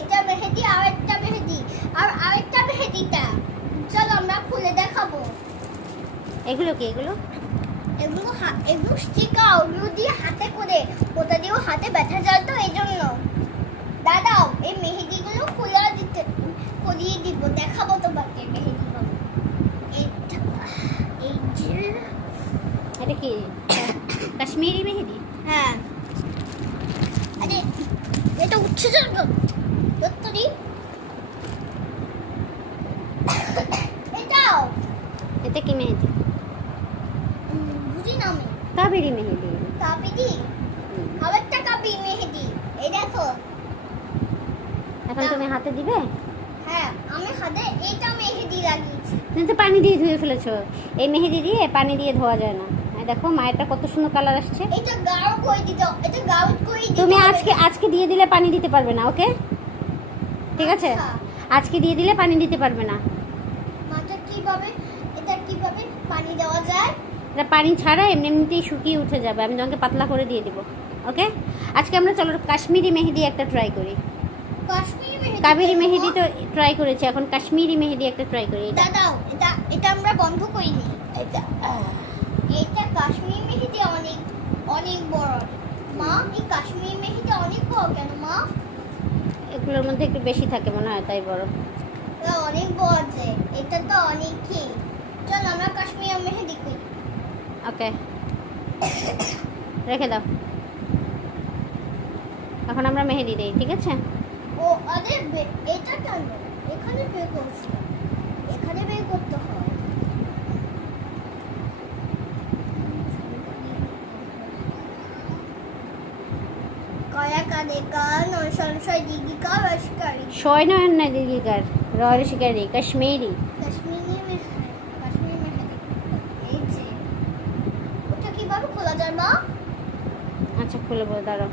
এটা মেহেদি আর একটা মেহেদি আর আরেকটা মেহেদিটা। চলো আমরা খুলে দেখাবো। এগুলো কি? এগুলো এগুলো স্টিকার, ওগুলো দিয়ে হাতে করে, ওটা দিয়েও হাতে ব্যথা যায় তো এই জন্য। দাদাও এই মেহেদিগুলো করিয়ে দিব, দেখাবো তোমাকে মেহেদিগুলো। এই যে এটা কি কাশ্মীরি মেহেদি? হ্যাঁ, আরে এটা উঠছে জন্য দত্তরি। এটাও এটা কি মেহেদি? বুঝি না আমি। কাবেরি মেহেদি। কাবিদি আরেকটা কাবি মেহেদি, এই দেখো। এখন তুমি হাতে দিবে? হ্যাঁ, আমি হাতে এইটা মেহেদি লাগিয়েছি। তুমি তো পানি দিয়ে ধুয়ে ফেলেছো। এই মেহেদি দিয়ে পানি দিয়ে ধোয়া যায় না। এই দেখো মায়েরটা কত সুন্দর কালার আসছে। এটা গাঢ় করে দিতে, এটা গাঢ় করে দিতে। তুমি আজকে দিয়ে দিলে পানি দিতে পারবে না, ওকে? ঠিক আছে, আচ্ছা। আজকে দিয়ে দিলে পানি দিতে পারবে না। মাটা এটা কিভাবে পানি দেওয়া যায়? এটা পানি ছাড়া এমনিতেই শুকিয়ে উঠে যাবে। আমি তোমাকে পাতলা করে দিয়ে দিব, ওকে? আজকে আমরা চলো কাশ্মীরি মেহেদি একটা ট্রাই করি। কাশ্মীরি মেহেদি। কাবেরি মেহেদি তো ট্রাই করেছি, এখন কাশ্মীরি মেহেদি একটা ট্রাই করি। দাদাও এটা আমরা বন্ধ করিনি। এটা কাশ্মীরি মেহেদি অনেক অনেক বড়। মা, এই কাশ্মীরি মেহেদি অনেক বড় কেন মা? এগুলোর মধ্যে একটু বেশি থাকে মনে হয়, তাই বড়। এটা অনেক বড় আছে, এটা তো অনেকই। চল আমরা কাশ্মীরি মেহেদি করি। ওকে, রেখে দাও। এখন আমরা মেহেদি দেই, ঠিক আছে? ও আরে এটা কেন এখানে বের করছি? এখানে বের করতে হয়। কয়া কানে কান সংশয় দিগিকা রসকারি। 6 ডিগ্রিকার রয়্যাল শিকারি কাশ্মীরি। কাশ্মীরি মেহেদি। এই যে ওটা কিভাবে খোলা যায় মা? আচ্ছা খুলে বল, দাঁড়াও।